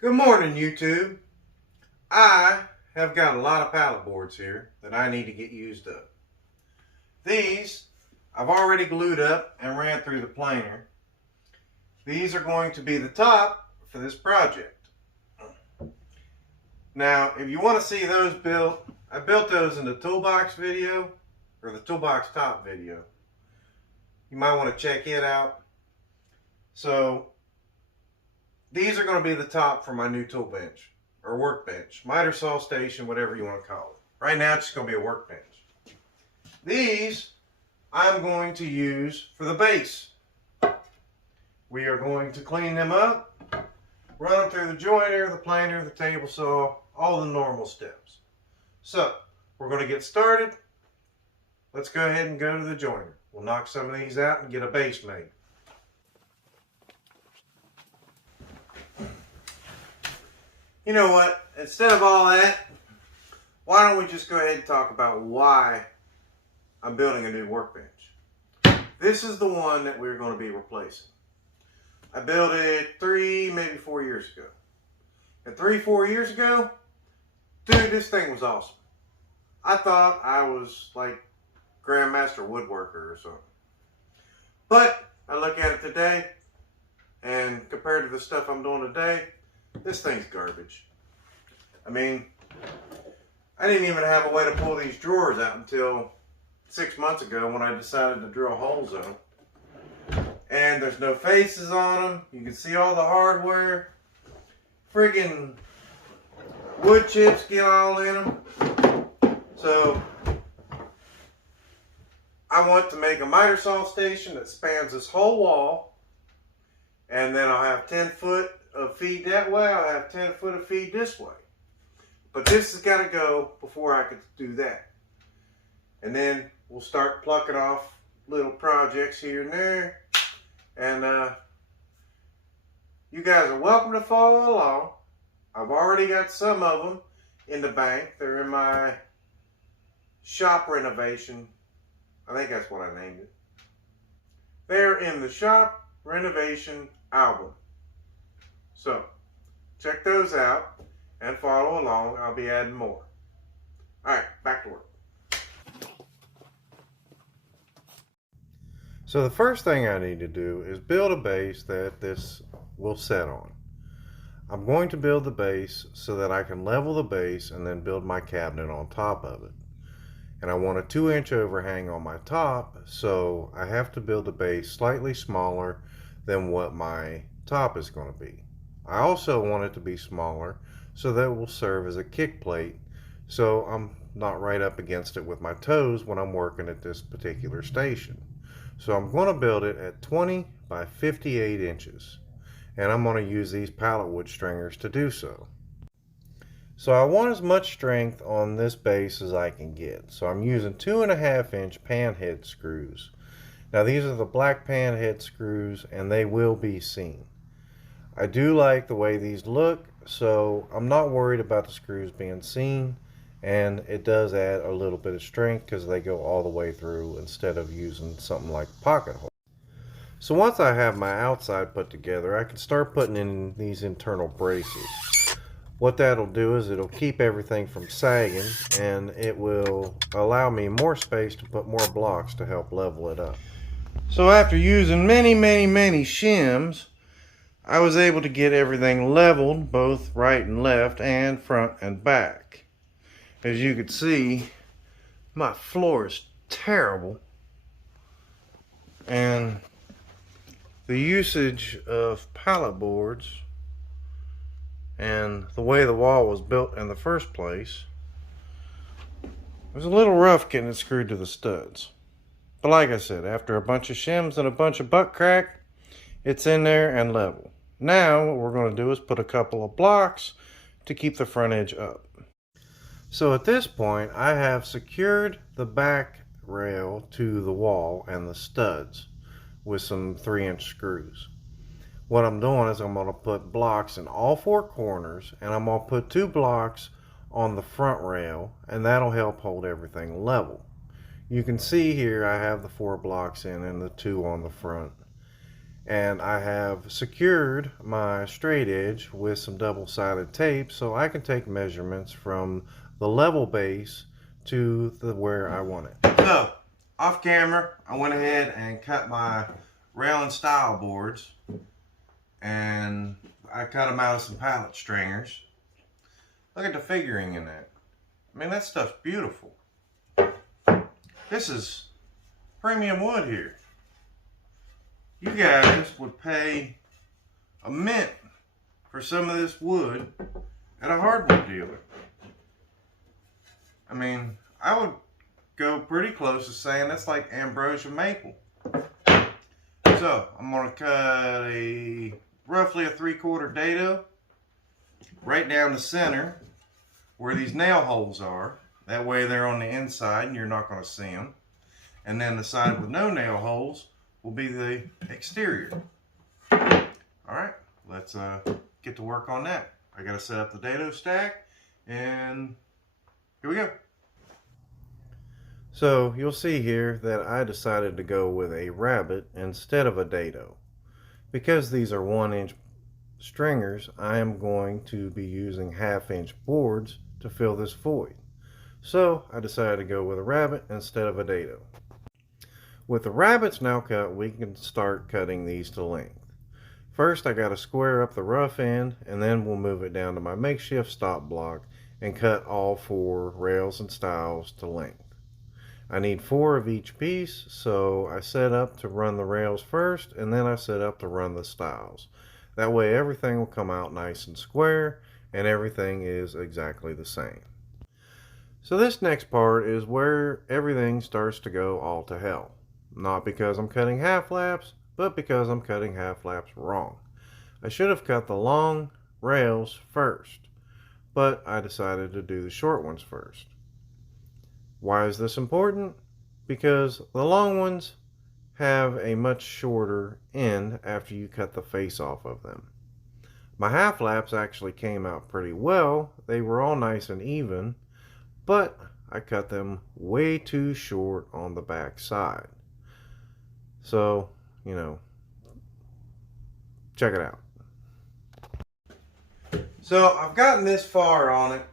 Good morning, YouTube. I have got a lot of pallet boards here that I need to get used up. These I've already glued up and ran through the planer. These are going to be the top for this project. Now, if you want to see those built, I built those in the toolbox video or the toolbox top video. You might want to check it out. So these are going to be the top for my new tool bench or workbench, miter saw station, whatever you want to call it. Right now it's just going to be a workbench. These I'm going to use for the base. We are going to clean them up, run them through the joiner, the planer, the table saw, all the normal steps. So we're going to get started. Let's go ahead and go to the joiner. We'll knock some of these out and get a base made. You know what, instead of all that, why don't we just go ahead and talk about why I'm building a new workbench. This is the one that we're going to be replacing. I built it 3, maybe 4 years ago. And 3-4 years ago, dude, this thing was awesome. I thought I was like Grandmaster Woodworker or something. But I look at it today, and compared to the stuff I'm doing today, this thing's garbage. I mean, I didn't even have a way to pull these drawers out until 6 months ago when I decided to drill holes in them. And there's no faces on them. You can see all the hardware. Friggin' wood chips get all in them. So I want to make a miter saw station that spans this whole wall. And then I'll have 10 foot of feed that way, I'll have 10 foot of feed this way. But this has got to go before I could do that. And then we'll start plucking off little projects here and there. And you guys are welcome to follow along. I've already got some of them in the bank. They're in my shop renovation. I think that's what I named it. They're in the shop renovation album. So, check those out and follow along. I'll be adding more. Alright, back to work. So the first thing I need to do is build a base that this will set on. I'm going to build the base so that I can level the base and then build my cabinet on top of it. And I want a 2-inch overhang on my top, so I have to build the base slightly smaller than what my top is going to be. I also want it to be smaller so that it will serve as a kick plate so I'm not right up against it with my toes when I'm working at this particular station. So I'm going to build it at 20 by 58 inches, and I'm going to use these pallet wood stringers to do so. So I want as much strength on this base as I can get, so I'm using 2.5-inch pan head screws. Now these are the black pan head screws and they will be seen. I do like the way these look, so I'm not worried about the screws being seen, and it does add a little bit of strength because they go all the way through instead of using something like pocket hole. So once I have my outside put together, I can start putting in these internal braces. What that'll do is it'll keep everything from sagging, and it will allow me more space to put more blocks to help level it up. So after using many shims, I was able to get everything leveled, both right and left, and front and back. As you can see, my floor is terrible, and the usage of pallet boards and the way the wall was built in the first place, it was a little rough getting it screwed to the studs. But like I said, after a bunch of shims and a bunch of butt crack, it's in there and level. Now what we're going to do is put a couple of blocks to keep the front edge up. So at this point I have secured the back rail to the wall and the studs with some 3-inch screws. What I'm doing is I'm going to put blocks in all 4 corners, and I'm going to put 2 blocks on the front rail, and that'll help hold everything level. You can see here I have the 4 blocks in and the 2 on the front. And I have secured my straight edge with some double-sided tape so I can take measurements from the level base to where I want it. So, off camera, I went ahead and cut my rail and stile boards, and I cut them out of some pallet stringers. Look at the figuring in that. I mean, that stuff's beautiful. This is premium wood here. You guys would pay a mint for some of this wood at a hardwood dealer. I mean, I would go pretty close to saying that's like ambrosia maple. So I'm going to cut roughly a 3/4 dado right down the center where these nail holes are. That way they're on the inside and you're not going to see them. And then the side with no nail holes will be the exterior. Alright, let's get to work on that. I got to set up the dado stack, and here we go. So you'll see here that I decided to go with a rabbet instead of a dado. Because these are 1-inch stringers, I am going to be using 1/2-inch boards to fill this void. So I decided to go with a rabbet instead of a dado. With the rabbets now cut, we can start cutting these to length. First, I got to square up the rough end, and then we'll move it down to my makeshift stop block and cut all 4 rails and stiles to length. I need 4 of each piece, so I set up to run the rails first, and then I set up to run the stiles. That way everything will come out nice and square, and everything is exactly the same. So this next part is where everything starts to go all to hell. Not because I'm cutting half laps, but because I'm cutting half laps wrong. I should have cut the long rails first, but I decided to do the short ones first. Why is this important? Because the long ones have a much shorter end after you cut the face off of them. My half laps actually came out pretty well. They were all nice and even, but I cut them way too short on the back side. So, you know, check it out. So I've gotten this far on it,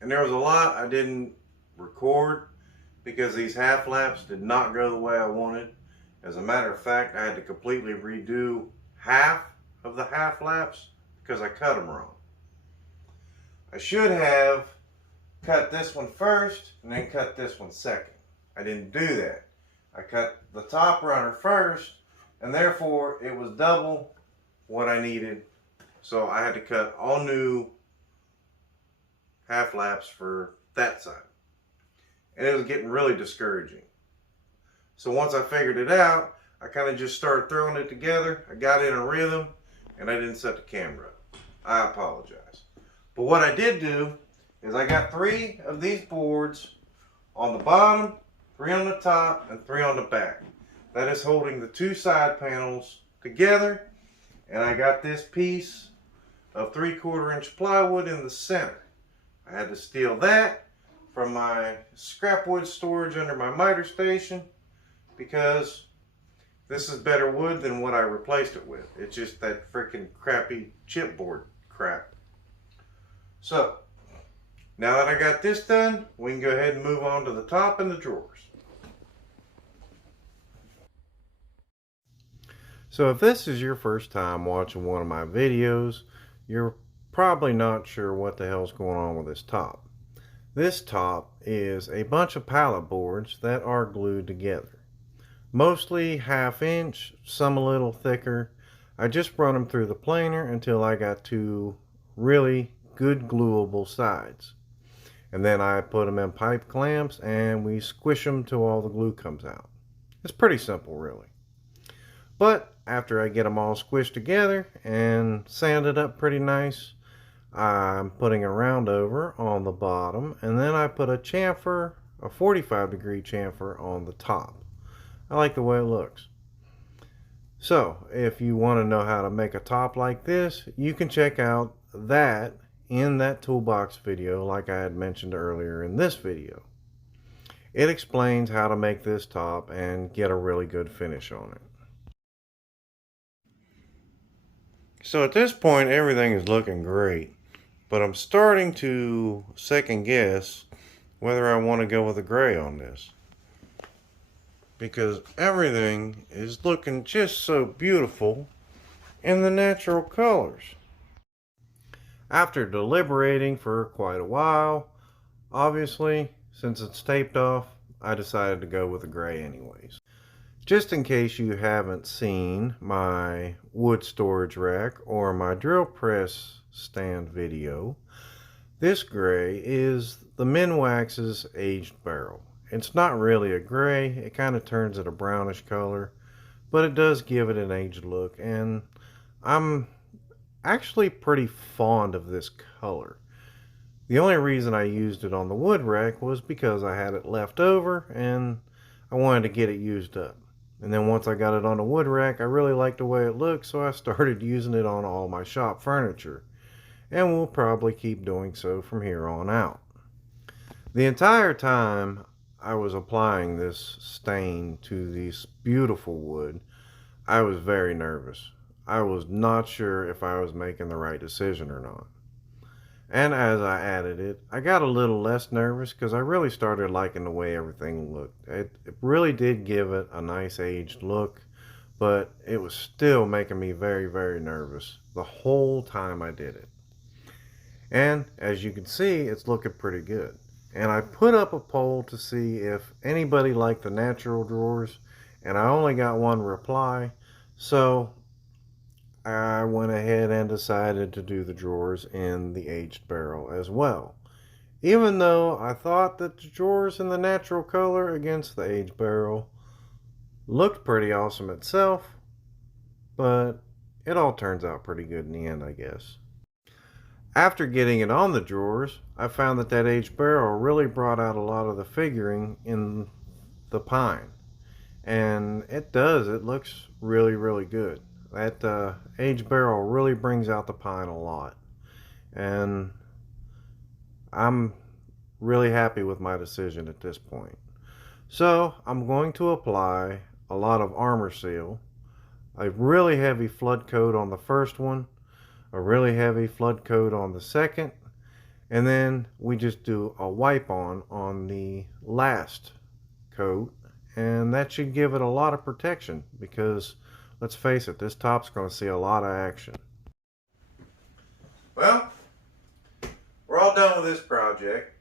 and there was a lot I didn't record because these half laps did not go the way I wanted. As a matter of fact, I had to completely redo half of the half laps because I cut them wrong. I should have cut this one first and then cut this one second. I didn't do that. I cut the top runner first, and therefore it was double what I needed. So I had to cut all new half laps for that side. And it was getting really discouraging. So once I figured it out, I kind of just started throwing it together. I got in a rhythm, and I didn't set the camera up. I apologize. But what I did do is I got 3 of these boards on the bottom, 3 on the top, and 3 on the back. That is holding the 2 side panels together. And I got this piece of 3/4-inch plywood in the center. I had to steal that from my scrap wood storage under my miter station because this is better wood than what I replaced it with. It's just that freaking crappy chipboard crap. So, now that I got this done, we can go ahead and move on to the top and the drawers. So if this is your first time watching one of my videos, you're probably not sure what the hell's going on with this top. This top is a bunch of pallet boards that are glued together. Mostly 1/2 inch, some a little thicker. I just run them through the planer until I got 2 really good gluable sides. And then I put them in pipe clamps and we squish them till all the glue comes out. It's pretty simple, really. But after I get them all squished together and sanded up pretty nice, I'm putting a round over on the bottom, and then I put a chamfer, a 45-degree chamfer on the top. I like the way it looks. So if you want to know how to make a top like this, you can check out that in that toolbox video like I had mentioned earlier in this video. It explains how to make this top and get a really good finish on it. So at this point, everything is looking great, but I'm starting to second guess whether I want to go with a gray on this, because everything is looking just so beautiful in the natural colors. After deliberating for quite a while, obviously, since it's taped off, I decided to go with a gray anyways. Just in case you haven't seen my wood storage rack or my drill press stand video, this gray is the Minwax's aged barrel. It's not really a gray, it kind of turns it a brownish color, but it does give it an aged look, and I'm actually pretty fond of this color. The only reason I used it on the wood rack was because I had it left over and I wanted to get it used up. And then once I got it on the wood rack, I really liked the way it looked, so I started using it on all my shop furniture. And we'll probably keep doing so from here on out. The entire time I was applying this stain to this beautiful wood, I was very nervous. I was not sure if I was making the right decision or not. And as I added it, I got a little less nervous because I really started liking the way everything looked. It really did give it a nice aged look, but it was still making me very, very nervous the whole time I did it. And as you can see, it's looking pretty good. And I put up a poll to see if anybody liked the natural drawers, and I only got one reply, so I went ahead and decided to do the drawers in the aged barrel as well. Even though I thought that the drawers in the natural color against the aged barrel looked pretty awesome itself, but it all turns out pretty good in the end, I guess. After getting it on the drawers, I found that aged barrel really brought out a lot of the figuring in the pine. And it does, it looks really, really good. That aged barrel really brings out the pine a lot. And I'm really happy with my decision at this point. So I'm going to apply a lot of armor seal, a really heavy flood coat on the first one, a really heavy flood coat on the second, and then we just do a wipe on the last coat, and that should give it a lot of protection because let's face it, this top's going to see a lot of action. Well, we're all done with this project.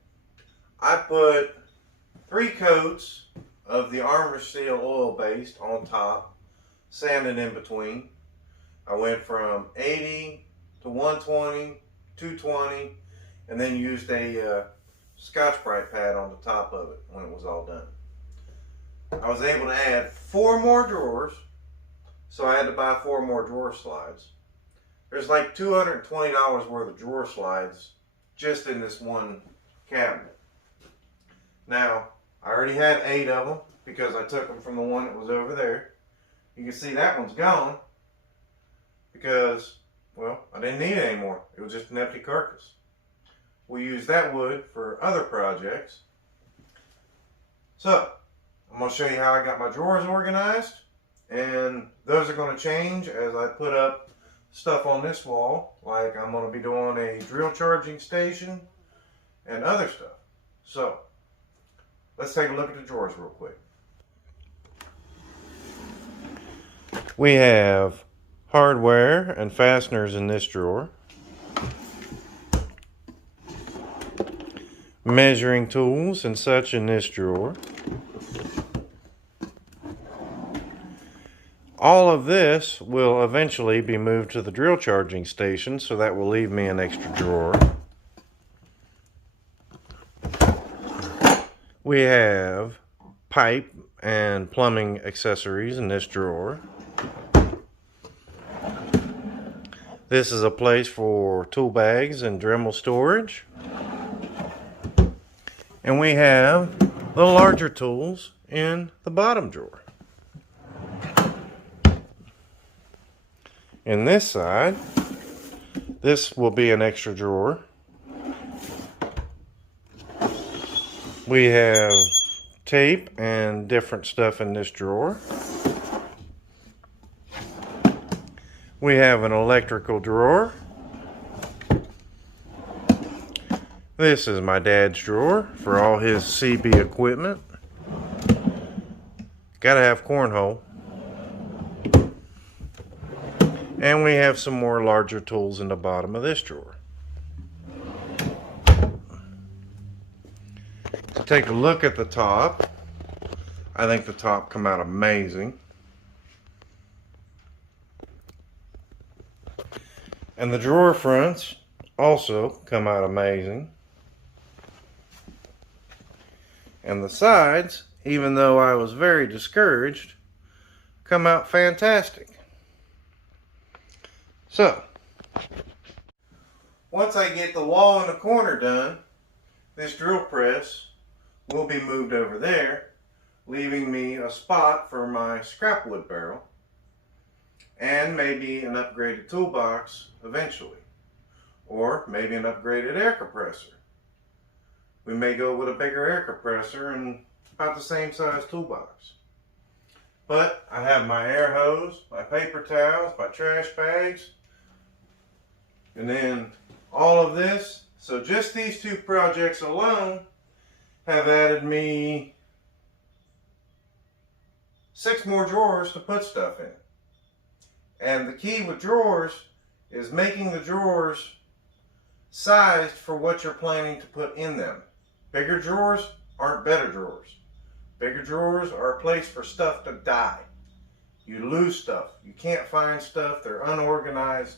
I put 3 coats of the armor seal oil based on top, sanded in between. I went from 80 to 120, 220, and then used a Scotch-Brite pad on the top of it when it was all done. I was able to add 4 more drawers, so I had to buy 4 more drawer slides. There's like $220 worth of drawer slides just in this one cabinet. Now, I already had 8 of them because I took them from the one that was over there. You can see that one's gone because, well, I didn't need it anymore. It was just an empty carcass. We use that wood for other projects. So, I'm going to show you how I got my drawers organized, and those are going to change as I put up stuff on this wall, like I'm going to be doing a drill charging station and other stuff. So, let's take a look at the drawers real quick. We have hardware and fasteners in this drawer, measuring tools and such in this drawer. All of this will eventually be moved to the drill charging station, so that will leave me an extra drawer. We have pipe and plumbing accessories in this drawer. This is a place for tool bags and Dremel storage. And we have the larger tools in the bottom drawer. In this side, this will be an extra drawer. We have tape and different stuff in this drawer. We have an electrical drawer. This is my dad's drawer for all his CB equipment. Gotta have cornhole. And we have some more larger tools in the bottom of this drawer. To take a look at the top, I think the top come out amazing. And the drawer fronts also come out amazing. And the sides, even though I was very discouraged, come out fantastic. So, once I get the wall in the corner done, this drill press will be moved over there, leaving me a spot for my scrap wood barrel and maybe an upgraded toolbox eventually, or maybe an upgraded air compressor. We may go with a bigger air compressor and about the same size toolbox. But I have my air hose, my paper towels, my trash bags, and then all of this. So just these two projects alone have added me 6 more drawers to put stuff in. And the key with drawers is making the drawers sized for what you're planning to put in them. Bigger drawers aren't better drawers. Bigger drawers are a place for stuff to die. You lose stuff. You can't find stuff. They're unorganized.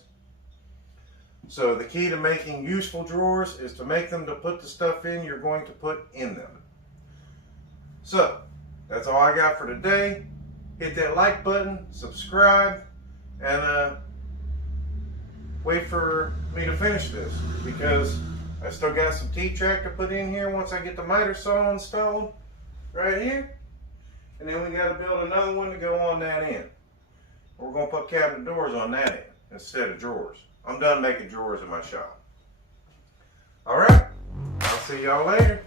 So the key to making useful drawers is to make them to put the stuff in you're going to put in them. So that's all I got for today. Hit that like button, subscribe, and wait for me to finish this, because I still got some T-track to put in here once I get the miter saw installed right here. And then we got to build another one to go on that end. We're going to put cabinet doors on that end instead of drawers. I'm done making drawers in my shop. Alright, I'll see y'all later.